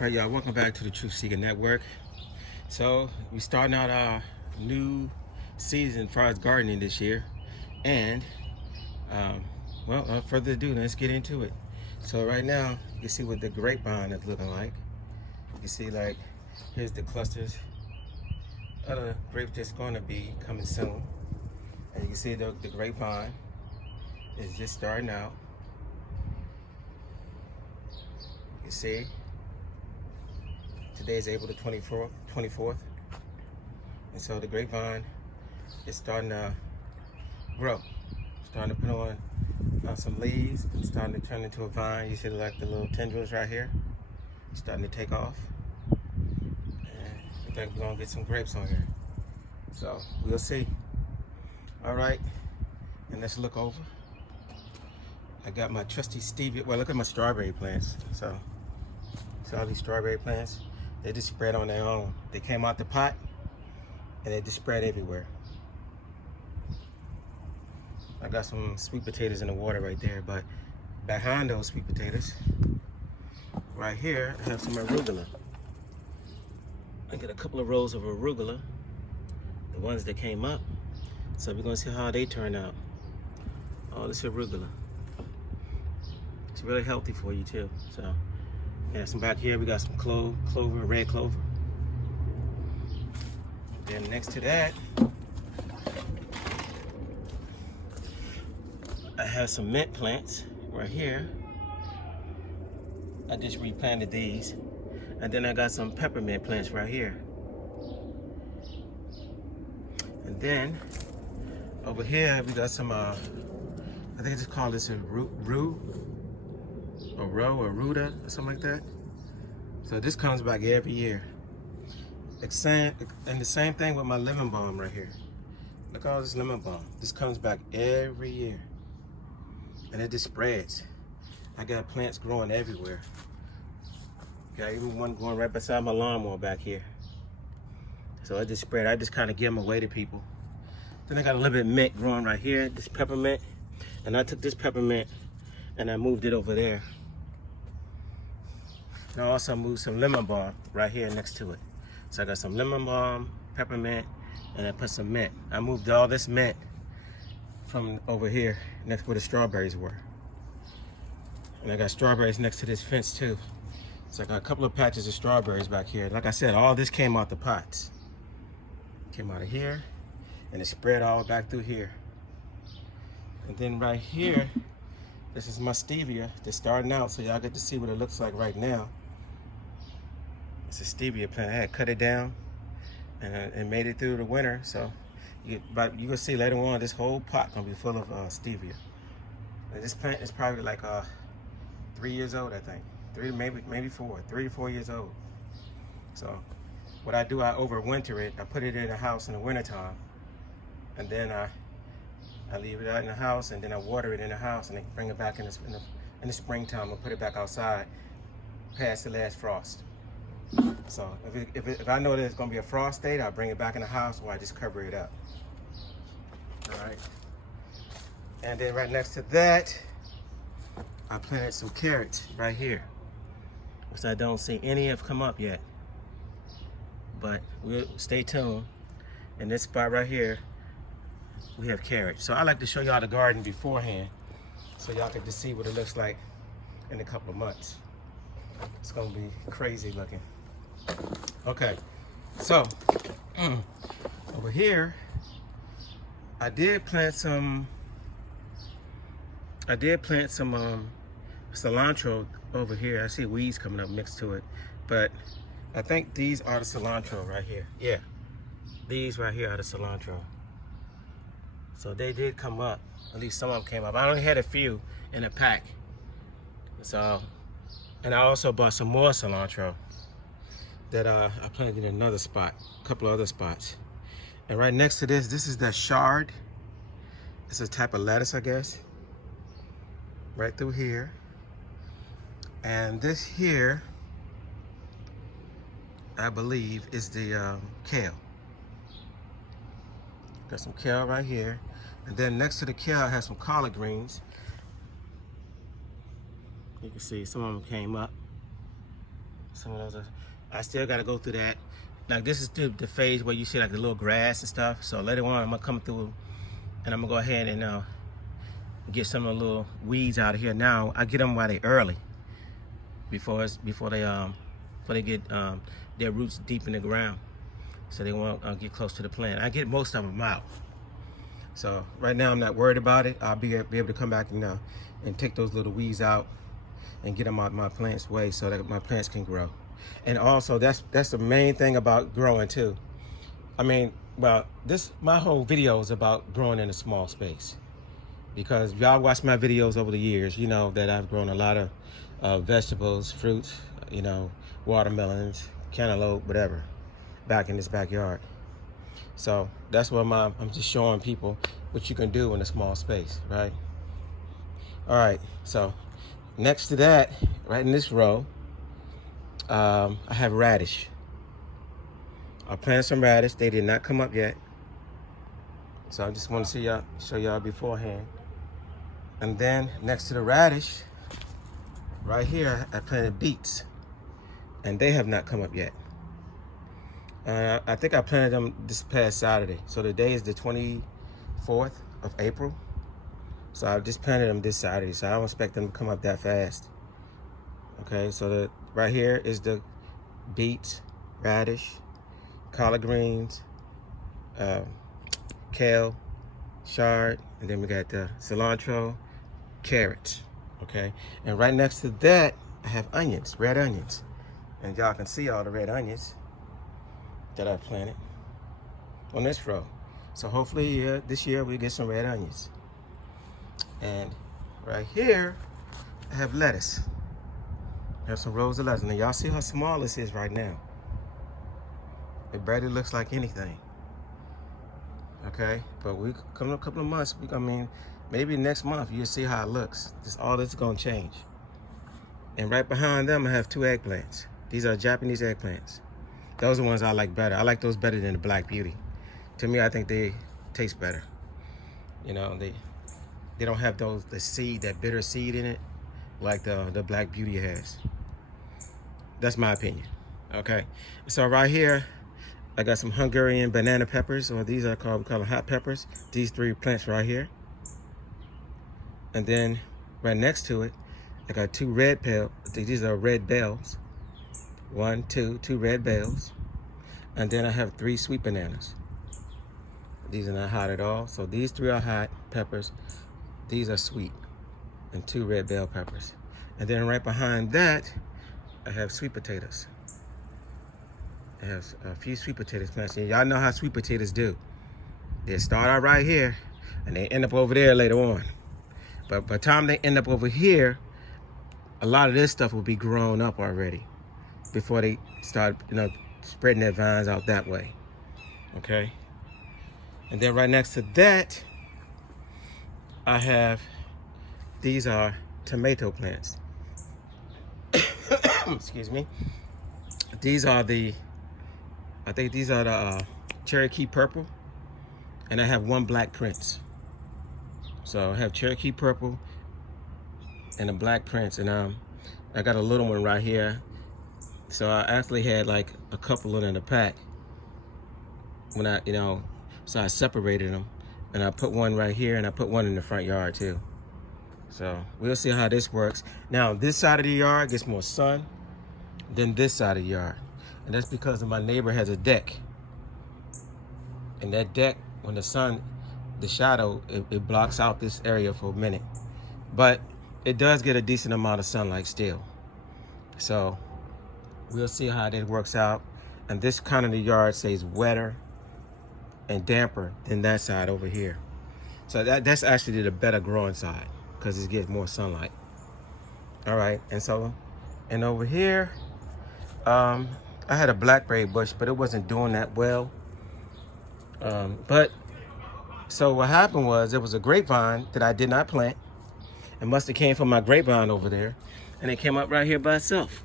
All right, y'all, welcome back to the Truth Seeker Network. So, we're starting out our new season as far as gardening this year. And, without further ado, let's get into it. So, right now, you can see what the grapevine is looking like. You see, like, here's the clusters of the grapes that's going to be coming soon. And you can see the grapevine is just starting out. You see? Today is April the 24th. And so the grapevine is starting to grow. Starting to put on some leaves and starting to turn into a vine. You see like the little tendrils right here. Starting to take off. And I think we're gonna get some grapes on here. So we'll see. All right, and let's look over. I got my trusty stevia. Well, look at my strawberry plants. So all these strawberry plants. They just spread on their own. They came out the pot and they just spread everywhere. I got some sweet potatoes in the water right there, but behind those sweet potatoes, right here, I have some arugula. I got a couple of rows of arugula, the ones that came up. So we're gonna see how they turn out. Oh, this arugula. It's really healthy for you too, so. Yeah, some back here, we got some clover, red clover. Then next to that, I have some mint plants right here. I just replanted these. And then I got some peppermint plants right here. And then over here, we got some, I think I just call this a roux. A row or ruta or something like that. So this comes back every year. And the same thing with my lemon balm right here. Look at all this lemon balm. This comes back every year. And it just spreads. I got plants growing everywhere. Got even one going right beside my lawnmower back here. So I just spread. I just kind of give them away to people. Then I got a little bit of mint growing right here. This peppermint. And I took this peppermint and I moved it over there. And I also moved some lemon balm right here next to it. So I got some lemon balm, peppermint, and I put some mint. I moved all this mint from over here next where the strawberries were. And I got strawberries next to this fence too. So I got a couple of patches of strawberries back here. Like I said, all this came out the pots. Came out of here, and it spread all back through here. And then right here, this is my stevia that's starting out, so y'all get to see what it looks like right now. It's a stevia plant. I had cut it down and made it through the winter, so but you can see later on this whole pot gonna be full of stevia. And this plant is probably like 3 years old, I think. Maybe 4, 3 to 4 years old. So what I do, I overwinter it. I put it in the house in the wintertime, and then I leave it out in the house, and then I water it in the house, and then bring it back in the springtime and put it back outside past the last frost. So if I know there's gonna be a frost date, I'll bring it back in the house, or I just cover it up. All right. And then right next to that, I planted some carrots right here, which I don't see any have come up yet. But we'll stay tuned. In this spot right here, we have carrots. So I like to show y'all the garden beforehand, so y'all can just see what it looks like in a couple of months. It's gonna be crazy looking. Okay, so over here, I did plant some cilantro over here. I see weeds coming up next to it, but I think these are the cilantro right here. Yeah, these right here are the cilantro. So they did come up. At least some of them came up. I only had a few in a pack. So, and I also bought some more cilantro that I planted in another spot, a couple of other spots. And right next to this is the chard. It's a type of lettuce, I guess. Right through here. And this here, I believe, is the kale. Got some kale right here. And then next to the kale, I have some collard greens. You can see some of them came up. some of those are, I still got to go through that. Like this is the phase where you see like the little grass and stuff. So later on, I'm gonna come through, and I'm gonna go ahead and get some of the little weeds out of here. Now I get them while they early, before they get their roots deep in the ground, so they won't get close to the plant. I get most of them out. So right now I'm not worried about it. I'll be able to come back and take those little weeds out and get them out my plant's way so that my plants can grow. And also that's the main thing about growing too. I mean, well, my whole video is about growing in a small space, because y'all watch my videos over the years, you know that I've grown a lot of vegetables, fruits, watermelons, cantaloupe, whatever, back in this backyard. So that's what I'm just showing people what you can do in a small space, right? All right, so next to that, right in this row, I have radish. I planted some radish. They did not come up yet. So I just want to show y'all beforehand. And then next to the radish, right here, I planted beets. And they have not come up yet. I think I planted them this past Saturday. So today is the 24th of April. So I just planted them this Saturday. So I don't expect them to come up that fast. Okay, so right here is the beets, radish, collard greens, kale, chard, and then we got the cilantro, carrots. Okay, and right next to that, I have onions, red onions. And y'all can see all the red onions that I planted on this row. So hopefully this year we get some red onions. And right here, I have lettuce. I have some rows of lettuce. Now y'all see how small this is right now. It barely looks like anything. Okay, but we come in a couple of months, I mean, maybe next month you'll see how it looks. All this is gonna change. And right behind them, I have 2 eggplants. These are Japanese eggplants. Those are the ones I like better. I like those better than the Black Beauty. To me, I think they taste better. You know, they don't have that bitter seed in it, like the Black Beauty has. That's my opinion. Okay, so right here, I got some Hungarian banana peppers, or these are we call them hot peppers. These 3 plants right here. And then right next to it, I got 2 red bells. These are red bells. 1, 2 red bells. And then I have 3 sweet bananas. These are not hot at all. So these 3 are hot peppers. These are sweet. And 2 red bell peppers. And then right behind that, I have sweet potatoes. I have a few sweet potatoes planted. Y'all know how sweet potatoes do. They start out right here, and they end up over there later on. But by the time they end up over here, a lot of this stuff will be grown up already before they start, spreading their vines out that way. Okay? And then right next to that, I have, these are tomato plants. Excuse me. These are I think these are the Cherokee Purple, and I have 1 Black Prince. So I have Cherokee Purple and a Black Prince, and I got a little one right here. So I actually had like a couple in the pack when so I separated them, and I put 1 right here, and I put 1 in the front yard too. So we'll see how this works. Now this side of the yard gets more sun than this side of the yard. And that's because my neighbor has a deck. And that deck, when the sun, the shadow, it blocks out this area for a minute. But it does get a decent amount of sunlight still. So we'll see how that works out. And this kind of the yard stays wetter and damper than that side over here. So that's actually the better growing side, because it gets more sunlight. All right, and over here, I had a blackberry bush, but it wasn't doing that well. So what happened was, there was a grapevine that I did not plant. It must have came from my grapevine over there, and it came up right here by itself.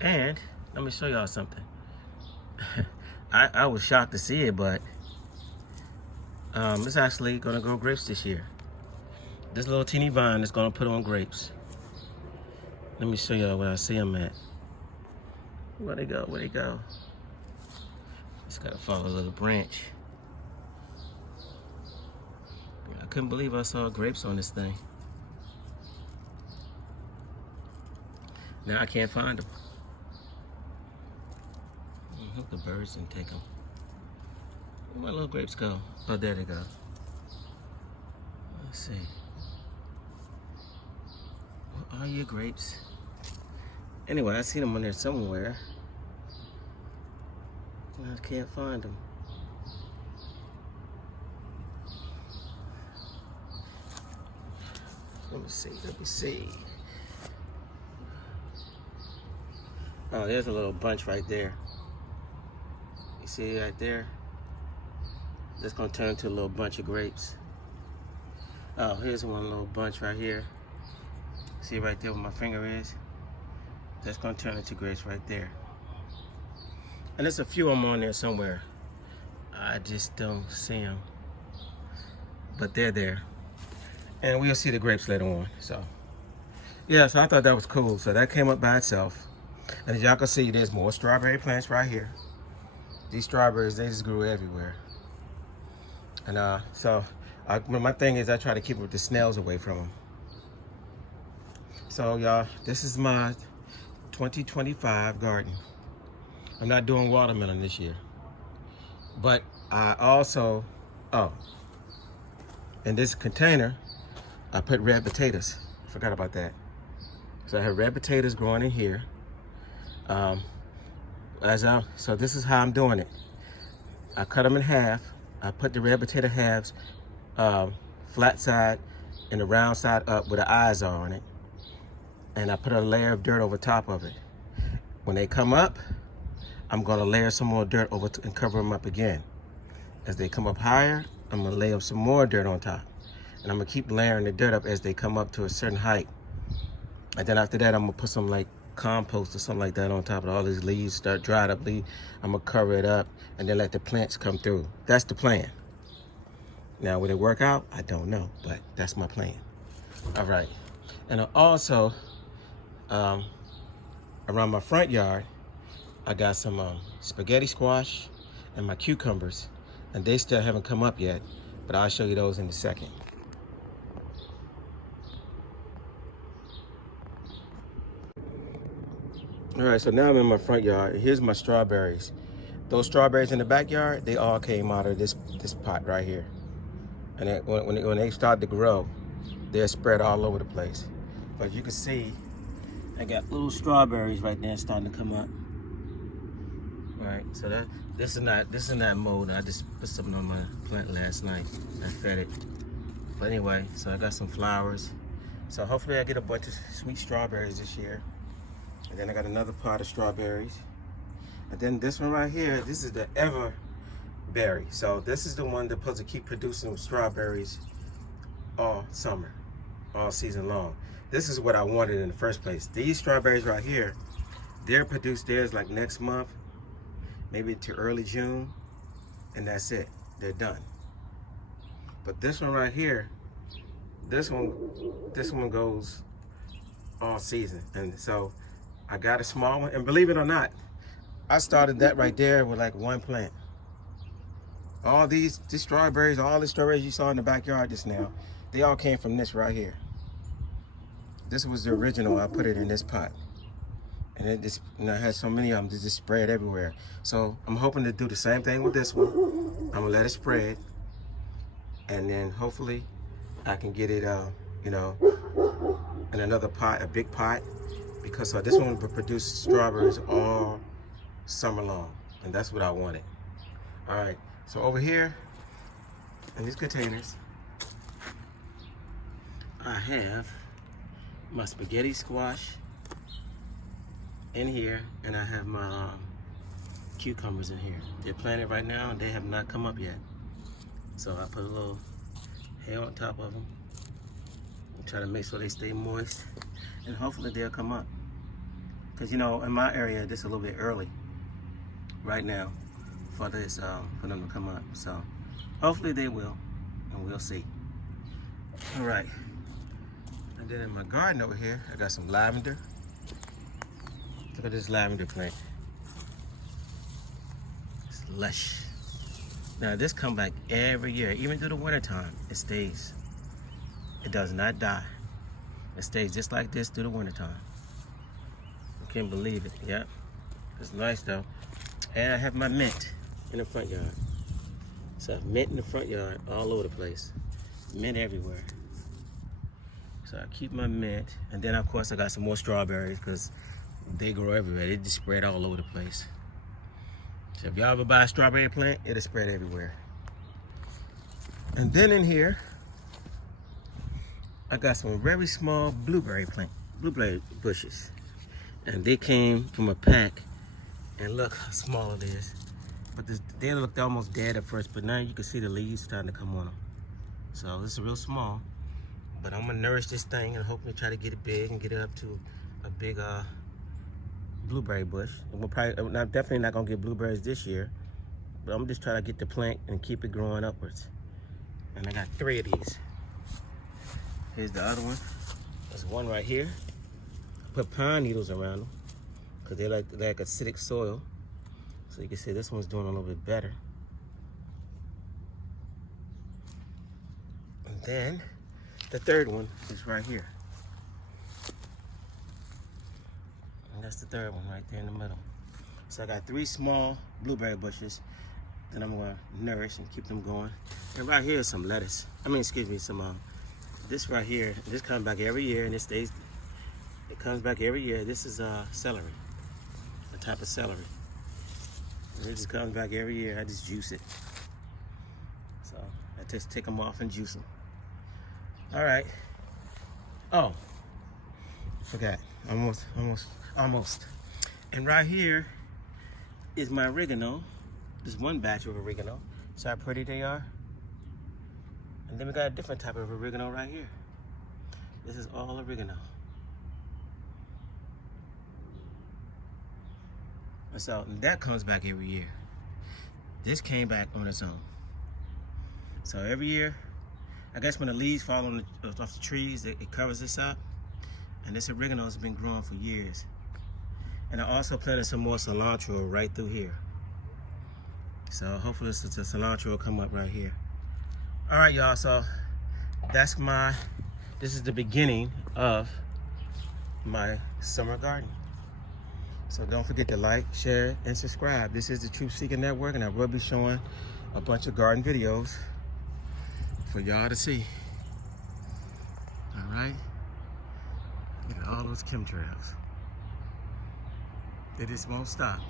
And let me show y'all something. I was shocked to see it, but it's actually gonna grow grapes this year. This little teeny vine is gonna put on grapes. Let me show y'all where I see them at. Where'd they go? Where'd they go? Just gotta follow a little branch. I couldn't believe I saw grapes on this thing. Now I can't find them. I hope the birds didn't take them. Where my little grapes go? Oh, there they go. Let's see. What are your grapes? Anyway, I see them on there somewhere. I can't find them. Let me see, let me see. Oh, there's a little bunch right there. You see it right there? That's gonna turn into a little bunch of grapes. Oh, here's one little bunch right here. See right there where my finger is? That's gonna turn into grapes right there. And there's a few of them on there somewhere. I just don't see them. But they're there. And we'll see the grapes later on, so. Yeah, so I thought that was cool. So that came up by itself. And as y'all can see, there's more strawberry plants right here. These strawberries, they just grew everywhere. And my thing is I try to keep the snails away from them. So y'all, this is my 2025 garden. I'm not doing watermelon this year. But I also, in this container, I put red potatoes. Forgot about that. So I have red potatoes growing in here. So this is how I'm doing it. I cut them in half. I put the red potato halves, flat side and the round side up where the eyes are on it. And I put a layer of dirt over top of it. When they come up, I'm gonna layer some more dirt over and cover them up again. As they come up higher, I'm gonna lay up some more dirt on top. And I'm gonna keep layering the dirt up as they come up to a certain height. And then after that, I'm gonna put some like compost or something like that on top of all these leaves, start dried up leaves. I'm gonna cover it up and then let the plants come through. That's the plan. Now, will it work out? I don't know, but that's my plan. All right. And also, around my front yard, I got some spaghetti squash and my cucumbers, and they still haven't come up yet, but I'll show you those in a second. All right, so now I'm in my front yard. Here's my strawberries. Those strawberries in the backyard, they all came out of this pot right here. And when they start to grow, they're spread all over the place. But you can see, I got little strawberries right there starting to come up. All right, so this is not mold. I just put something on my plant last night. I fed it. But anyway, so I got some flowers. So hopefully I get a bunch of sweet strawberries this year. And then I got another pot of strawberries. And then this one right here, this is the Everberry. So this is the one that's supposed to keep producing strawberries all summer, all season long. This is what I wanted in the first place. These strawberries right here, they're produced theirs like next month, maybe to early June, and that's it. They're done. But this one right here, this one goes all season. And so I got a small one, and believe it or not, I started that right there with like one plant. All these strawberries, all the strawberries you saw in the backyard just now, they all came from this right here. This was the original. I put it in this pot. And it just, I had so many of them, they just spread everywhere. So I'm hoping to do the same thing with this one. I'm gonna let it spread. And then hopefully I can get it, in another pot, a big pot. Because this one will produce strawberries all summer long. And that's what I wanted. All right, so over here in these containers, I have my spaghetti squash in here, and I have my cucumbers in here. They're planted right now, and they have not come up yet. So I put a little hay on top of them and try to make sure they stay moist, and hopefully they'll come up. Because, in my area, this is a little bit early right now for this, for them to come up. So hopefully they will, and we'll see. All right. And then in my garden over here, I got some lavender. Look at this lavender plant. It's lush. Now this come back every year, even through the winter time. It stays. It does not die. It stays just like this through the winter time. I can't believe it. Yep. It's nice though. And I have my mint in the front yard. So I have mint in the front yard all over the place. Mint everywhere. So I keep my mint. And then of course I got some more strawberries because they grow everywhere. They just spread all over the place. So if y'all ever buy a strawberry plant, it'll spread everywhere. And then in here, I got some very small blueberry bushes. And they came from a pack. And look how small it is. But they looked almost dead at first, but now you can see the leaves starting to come on them. So this is real small. But I'm gonna nourish this thing and hopefully try to get it big and get it up to a big blueberry bush. And I'm definitely not gonna get blueberries this year, but I'm just trying to get the plant and keep it growing upwards. And I got 3 of these. Here's the other one. There's one right here. I put pine needles around them because they like acidic soil. So you can see this one's doing a little bit better. And then the third one is right here. And that's the third one right there in the middle. So I got 3 small blueberry bushes that I'm gonna nourish and keep them going. And right here is some lettuce. This right here, this comes back every year and it comes back every year. This is celery, a type of celery. And it just comes back every year. I just juice it. So I just take them off and juice them. All right. Oh, forgot. Almost. And right here is my oregano. There's one batch of oregano. See how pretty they are? And then we got a different type of oregano right here. This is all oregano. And so that comes back every year. This came back on its own. So every year, I guess when the leaves fall off the trees, it covers this up. And this oregano has been growing for years. And I also planted some more cilantro right through here. So hopefully the cilantro will come up right here. All right, y'all, so this is the beginning of my summer garden. So don't forget to like, share, and subscribe. This is the Truth Seeker Network, and I will be showing a bunch of garden videos for y'all to see. All right? Look at all those chemtrails. They just won't stop.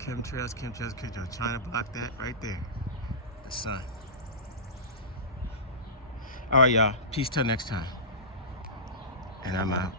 Chemtrails, trying to block that right there. The sun. All right, y'all. Peace till next time. And I'm out.